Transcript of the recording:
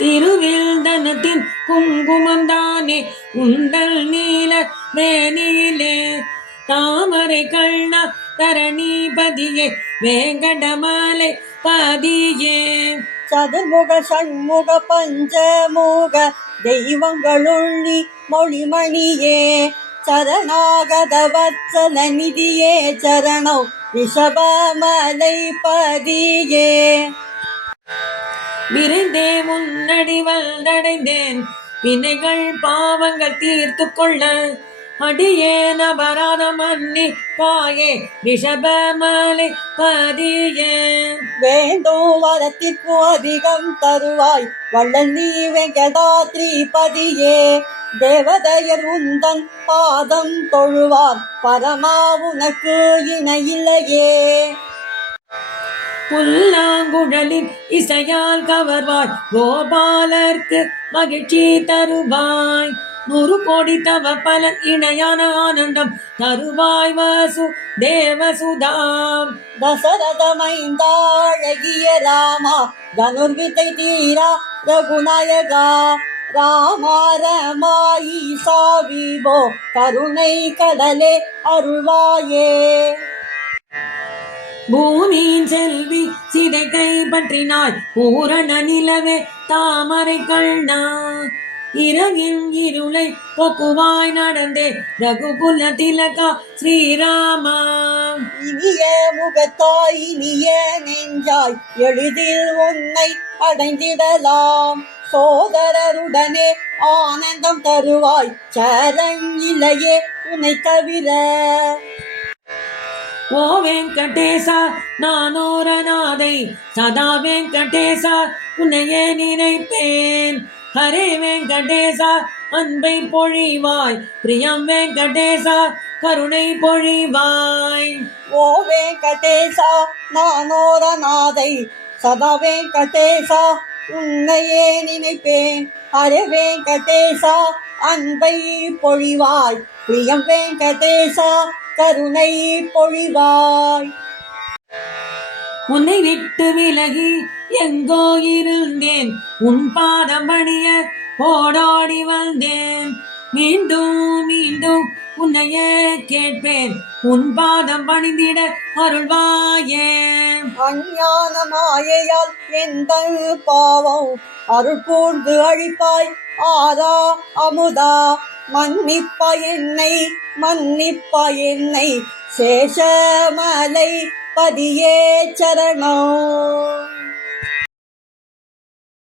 திருவில் தனத்தின் குங்குமந்தானே உண்டல் நீல மேனிலே தாமரை கண்ணா தரணிபதியே வேங்கடமலை பதியே சதுர்முக சண்முக பஞ்சமுக தெய்வங்களுள்ளி மொழிமணியே சரணாகத வத்சல நிதியே சரணம் ரிஷபமலை பதியே விரைந்தே முன்னடி வந்தடைந்தேன் வினைகள் பாவங்கள் தீர்த்து கொள்ள அடியேன் அபராதம் மன்னி பாயே ரிஷபமலை பதியே வேண்டும் வரத்திற்கு அதிகம் தருவாய் வள்ளல் நீ வெங்கடாத்ரி பதியே தேவதையர் உந்தன் பாதம் தொழுவார் பரமா உனக்கு இணையில்லையே புல்லாங்குழலின் இசையால் கவர்வாய் கோபாலர்க்கு மகிழ்ச்சி தருவாய் 100 கோடி தவ பலன் இணையான ஆனந்தம் தருவாய் வாசு தேவசுதாம் தசரத மைந்தாழகிய ராமா தனுர்வித்தை தீரா ரகுநாயகா ராமாரமாயி சாவிபோ கருணை கடலே அருள்வாயே பூமியின் செல்வி சிதை கைப்பற்றினாய் பூரண நிலவே தாமரை கண்ணா இரவின் இருளை போக்குவாய் நடந்தே ரகுகுல திலகா ஸ்ரீராமா இனிய முகத்தாய் இனிய நெஞ்சாய் எளிதில் உன்னை அடைந்திடலாம் சோதரருடனே ஆனந்தம் தருவாய் சரண் இல்லையே உன்னை தவிர ஓ வெங்கடேசா நானோரநாதை சதா வெங்கடேசா உன்னையே நினைப்பேன் ஹரே வெங்கடேசா அன்பை பொழிவாய் பிரியம் வெங்கடேசா கருணை பொழிவாய் ஓ வெங்கடேசா நானோரநாதை சதா வெங்கடேசா உன்னையே நினைப்பேன் ஹரே வெங்கடேசா அன்பை பொழிவாய் பிரியம் வெங்கடேசா கருணை பொழிவாய் உன்னை விட்டு விலகி எங்கோ இருந்தேன் உன் பாதம் பணிய ஓடோடி வந்தேன் மீண்டும் மீண்டும் உன்னையே கேட்பேன் உன் பாதம் பணிந்திட அருள்வாயே அஞ்ஞான மாயையால் எந்த பாவம் அருள் கூர்ந்து அழிப்பாய் ஆரா அமுதா மன்னிப்பா என்னை சேஷமலை பதியே சரணம்